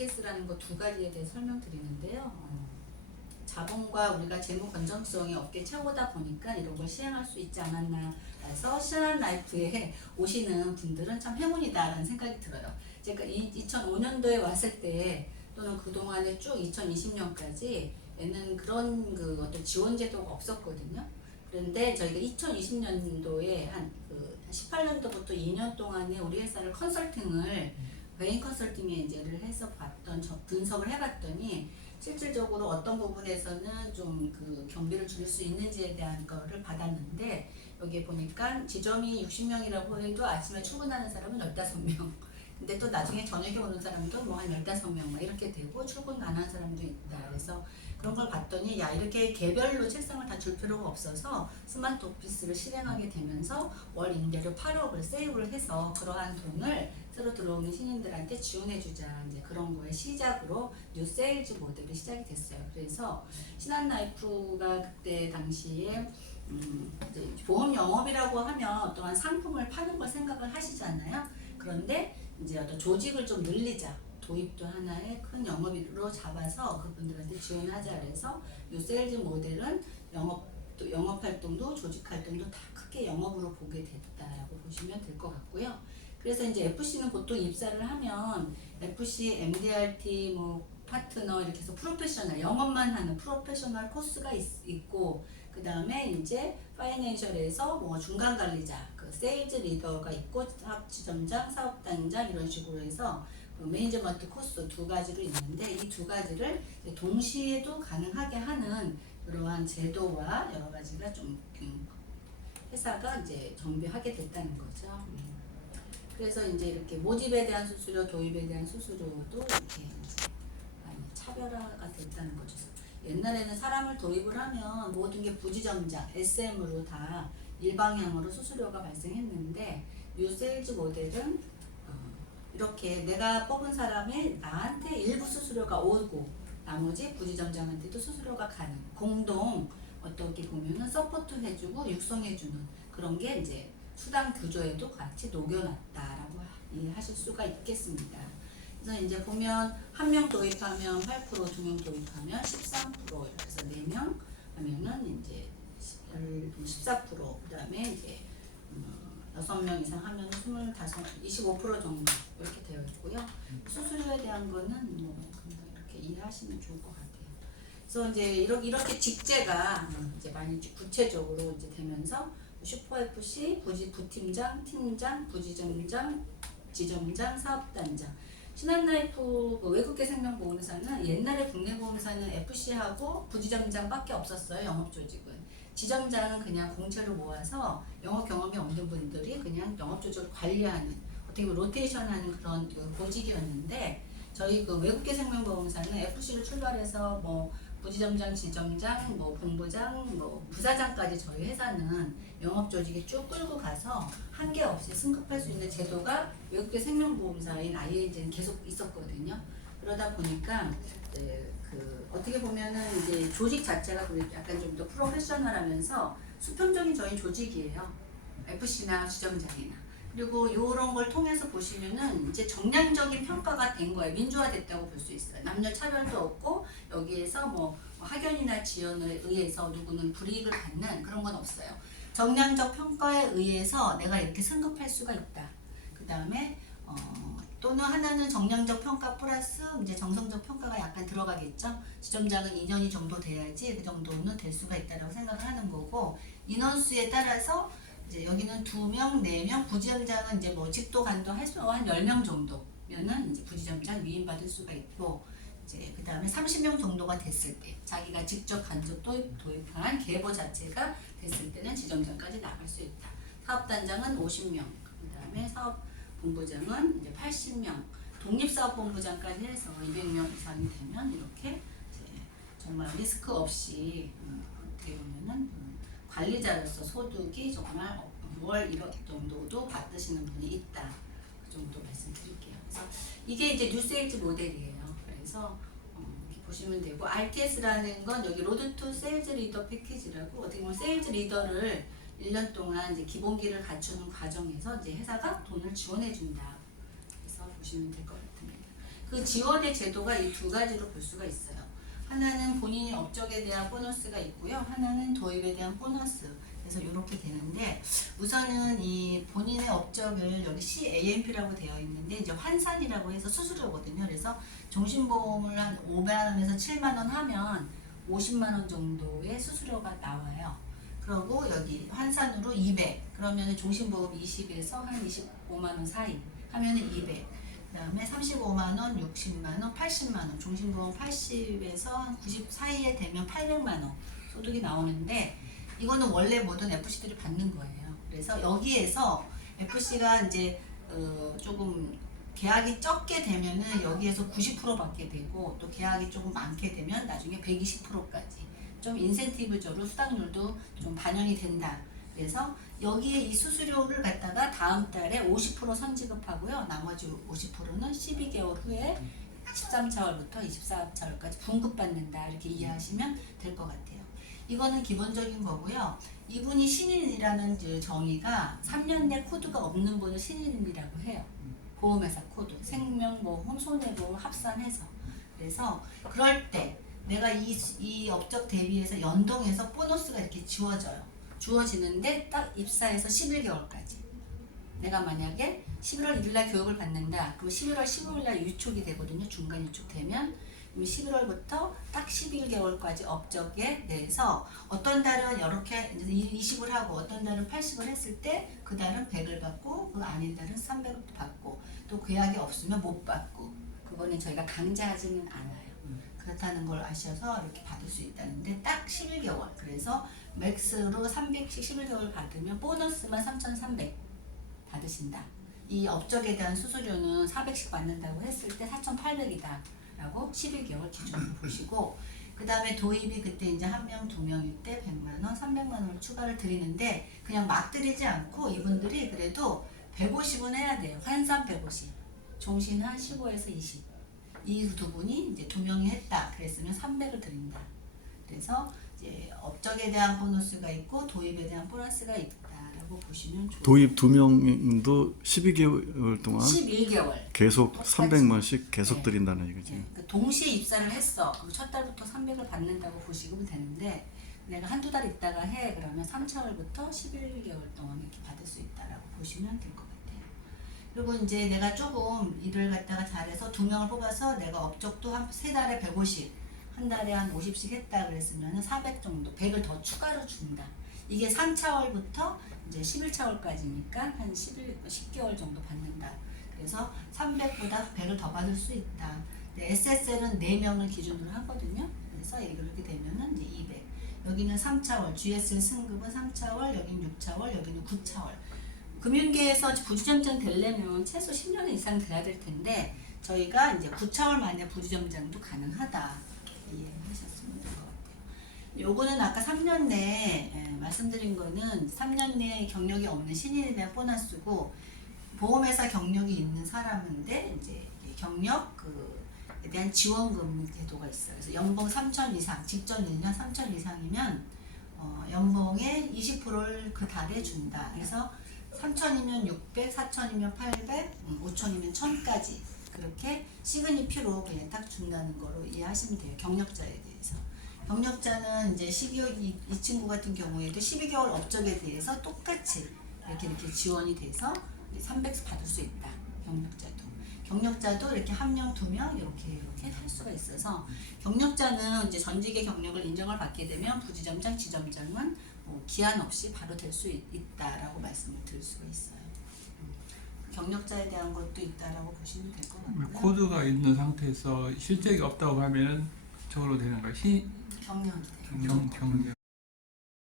RTS라는 거 두 가지에 대해 설명드리는데요. 자본과 우리가 재무 건전성이 업계 최고다 보니까 이런 걸 시행할 수 있지 않았나 해서 신한라이프에 오시는 분들은 참 행운이다라는 생각이 들어요. 제가 2005년도에 왔을 때 또는 그동안에 쭉 2020년까지 에는 그런 그 어떤 지원 제도가 없었거든요. 그런데 저희가 2020년도에 한 18년도부터 2년 동안에 우리 회사를 컨설팅을 메인 컨설팅에 이제를 해서 봤던 분석을 해봤더니 실질적으로 어떤 부분에서는 좀 그 경비를 줄일 수 있는지에 대한 거를 받았는데 여기에 보니까 지점이 60명이라고 해도 아침에 출근하는 사람은 15명. 근데 또 나중에 저녁에 오는 사람도 뭐 한 15명 이렇게 되고 출근 안 하는 사람도 있다. 그래서 그런 걸 봤더니 야 이렇게 개별로 책상을 다 줄 필요가 없어서 스마트 오피스를 실행하게 되면서 월 임대료 8억을 세이브를 해서 그러한 돈을 새로 들어오는 신인들한테 지원해주자 이제 그런 거의 시작으로 뉴 세일즈 모델이 시작이 됐어요. 그래서 신한라이프가 그때 당시에 이제 보험 영업이라고 하면 어떠한 상품을 파는 걸 생각을 하시잖아요. 그런데 이제 어떤 조직을 좀 늘리자. 도입도 하나의 큰 영업으로 잡아서 그분들한테 지원하자 그래서 이 세일즈 모델은 영업 활동도 조직 활동도 다 크게 영업으로 보게 됐다라고 보시면 될 것 같고요. 그래서 이제 FC는 보통 입사를 하면 FC, MDRT, 뭐 파트너 이렇게 해서 프로페셔널 영업만 하는 프로페셔널 코스가 있고 그 다음에 이제 파이낸셜에서 뭐 중간 관리자, 그 세일즈 리더가 있고 사업 지점장, 사업단장 이런 식으로 해서 매니저먼트 코스 두 가지로 있는데 이 두 가지를 동시에도 가능하게 하는 그러한 제도와 여러 가지가 좀 회사가 이제 정비하게 됐다는 거죠. 그래서 이제 이렇게 모집에 대한 수수료, 도입에 대한 수수료도 이렇게 이제 많이 차별화가 됐다는 거죠. 옛날에는 사람을 도입을 하면 모든 게 부지점장, SM으로 다 일방향으로 수수료가 발생했는데 뉴 세일즈 모델은 이렇게 내가 뽑은 사람이 나한테 일부 수수료가 오고 나머지 부지점장한테도 수수료가 가는 공동 어떻게 보면은 서포트 해주고 육성해주는 그런 게 이제 수당 구조에도 같이 녹여놨다라고 이해하실 수가 있겠습니다. 그래서 이제 보면 한 명 도입하면 8%, 두 명 도입하면 13% 이렇게 해서 4명 하면은 이제 14%, 그다음에 이제 6명 이상 하면 25% 정도 이렇게 되어 있고요. 수수료에 대한 거는 뭐 이렇게 이해하시면 좋을 것 같아요. 그래서 이제 이렇게 직제가 이제 많이 구체적으로 이제 되면서 슈퍼 FC, 부팀장, 팀장, 부지점장, 지점장, 사업단장. 신한라이프 외국계 생명보험사는 옛날에 국내 보험사는 FC하고 부지점장밖에 없었어요. 영업조직은. 지점장은 그냥 공채로 모아서 영업 경험이 없는 분들이 그냥 영업조직을 관리하는 어떻게 보면 로테이션하는 그런 보직이었는데 저희 그 외국계 생명보험사는 FC를 출발해서 뭐 부지점장, 지점장, 뭐 본부장, 뭐 부사장까지 저희 회사는 영업조직이 쭉 끌고 가서 한계 없이 승급할 수 있는 제도가 외국계 생명보험사인 IAG는 계속 있었거든요. 그러다 보니까 어떻게 보면은 이제 조직 자체가 약간 좀 더 프로페셔널하면서 수평적인 저희 조직이에요. FC나 지점장이나. 그리고 이런 걸 통해서 보시면은 이제 정량적인 평가가 된 거예요. 민주화됐다고 볼 수 있어요. 남녀 차별도 없고 여기에서 뭐 학연이나 지연에 의해서 누구는 불이익을 받는 그런 건 없어요. 정량적 평가에 의해서 내가 이렇게 승급할 수가 있다. 그 다음에 또는 하나는 정량적 평가 플러스 이제 정성적 평가가 약간 들어가겠죠. 지점장은 2년이 정도 돼야지 그 정도는 될 수가 있다라고 생각을 하는 거고 인원수에 따라서 이제 여기는 2명, 4명, 부지점장은 이제 뭐 직도 간도 할 수 한 10명 정도면은 이제 부지점장 위임받을 수가 있고 이제 그 다음에 30명 정도가 됐을 때 자기가 직접 간접 도입한 계보 자체가 됐을 때는 지점장까지 나갈 수 있다. 사업단장은 50명, 그 다음에 사업 본부장은 이제 80명, 독립사업본부장까지 해서 200명 이상이 되면 이렇게 정말 리스크 없이 어떻게 보면은 관리자로서 소득이 정말 월 1억 정도도 받으시는 분이 있다. 그 정도 말씀드릴게요. 그래서 이게 이제 뉴세일즈 모델이에요. 그래서 이렇게 보시면 되고 RTS라는 건 여기 로드 투 세일즈 리더 패키지라고 어떻게 보면 세일즈 리더를 1년 동안 이제 기본기를 갖추는 과정에서 이제 회사가 돈을 지원해 준다. 그래서 보시면 될 것 같습니다. 그 지원의 제도가 이 두 가지로 볼 수가 있어요. 하나는 본인이 업적에 대한 보너스가 있고요. 하나는 도입에 대한 보너스. 그래서 이렇게 되는데 우선은 이 본인의 업적을 여기 CAMP라고 되어 있는데 이제 환산이라고 해서 수수료거든요. 그래서 종신보험을 한 5만 원에서 7만 원 하면 50만 원 정도의 수수료가 나와요. 그리고 여기 환산으로 200. 그러면 종신보험 20에서 한 25만 원 사이 하면은 200. 그다음에 35만 원, 60만 원, 80만 원. 종신보험 80에서 90 사이에 되면 800만 원 소득이 나오는데 이거는 원래 모든 FC들이 받는 거예요. 그래서 여기에서 FC가 이제 조금 계약이 적게 되면은 여기에서 90% 받게 되고 또 계약이 조금 많게 되면 나중에 120%까지 좀 인센티브적으로 수당률도 좀 반영이 된다. 그래서 여기에 이 수수료를 갖다가 다음 달에 50% 선지급하고요. 나머지 50%는 12개월 후에 13차월부터 24차월까지 분급받는다. 이렇게 이해하시면 될 것 같아요. 이거는 기본적인 거고요. 이분이 신인이라는 정의가 3년 내 코드가 없는 분을 신인이라고 해요. 보험회사 코드, 생명보험, 손해보험 합산해서. 그래서 그럴 때 내가 이 업적 대비해서 연동해서 보너스가 이렇게 주어지는데 딱 입사해서 11개월까지. 내가 만약에 11월 1일날 교육을 받는다. 그럼 11월 15일날 유촉이 되거든요. 중간 유촉되면 11월부터 딱 11개월까지 업적에 대해서 어떤 달은 이렇게 20을 하고 어떤 달은 80을 했을 때 그 달은 100을 받고 그 아닌 달은 300을 받고 또 계약이 없으면 못 받고 그거는 저희가 강제하지는 않아요. 그렇다는 걸 아셔서 이렇게 받을 수 있다는데 딱 11개월. 그래서 맥스로 300씩 11개월 받으면 보너스만 3,300 받으신다. 이 업적에 대한 수수료는 400씩 받는다고 했을 때 4,800이다. 라고 11개월 기준으로 보시고 그 다음에 도입이 그때 이제 한 명, 두 명일 때 100만 원, 300만 원을 추가를 드리는데 그냥 막 드리지 않고 이분들이 그래도 150은 해야 돼요. 환산 150. 종신 한 15에서 20. 이 두 분이 이제 두 명이 했다. 그랬으면 300을 드린다. 그래서 이제 업적에 대한 보너스가 있고 도입에 대한 보너스가 있다라고 보시면 좋을 도입 2명도 12개월 동안 11개월 계속 똑같이. 300만씩 계속 네. 드린다는 얘기지. 네, 그러니까 동시에 입사를 했어. 그럼 첫 달부터 300을 받는다고 보시면 되는데 내가 한두 달 있다가 해. 그러면 3차월부터 11개월 동안 이렇게 받을 수 있다라고 보시면 될 것 같아요. 그리고 이제 내가 조금 일을 갖다가 잘해서 두 명을 뽑아서 내가 업적도 한 세 달에 150, 한 달에 한 50씩 했다 그랬으면 400 정도, 100을 더 추가로 준다. 이게 3차월부터 이제 11차월까지니까 한 10개월 정도 받는다. 그래서 300보다 100을 더 받을 수 있다. SSL은 4명을 기준으로 하거든요. 그래서 이렇게 되면은 이제 200. 여기는 3차월, GSL 승급은 3차월, 여기는 6차월, 여기는 9차월. 금융계에서 부지점장 되려면 최소 10년 이상 돼야 될 텐데 저희가 이제 9차월 만에 부지점장도 가능하다. 이해하셨으면 될 것 같아요. 요거는 아까 3년 내에 말씀드린 거는 3년 내에 경력이 없는 신인에 대한 보너스고 보험회사 경력이 있는 사람인데 이제 경력 그에 대한 지원금 제도가 있어요. 그래서 연봉 3천 이상, 직전 1년 3천 이상이면 연봉의 20%를 그 달에 준다. 그래서 3천이면 600, 4천이면 800, 5천이면 1000까지 그렇게 시그니피로 그냥 딱 준다는 거로 이해하시면 돼요. 경력자에 대해서. 경력자는 이제 12개월 이 친구 같은 경우에도 12개월 업적에 대해서 똑같이 이렇게 지원이 돼서 300 받을 수 있다. 경력자도 이렇게 한 명, 두 명 이렇게 할 수가 있어서 경력자는 이제 전직의 경력을 인정을 받게 되면 부지점장, 지점장은 뭐 기한 없이 바로 될 수 있다라고 말씀을 드릴 수가 있어요. 경력자에 대한 것도 있다라고 보시면 될 것 같고요. 코드가 있는 상태에서 실적이 없다고 하면은 저걸로 되는 거야. 경력이 돼요. 경력.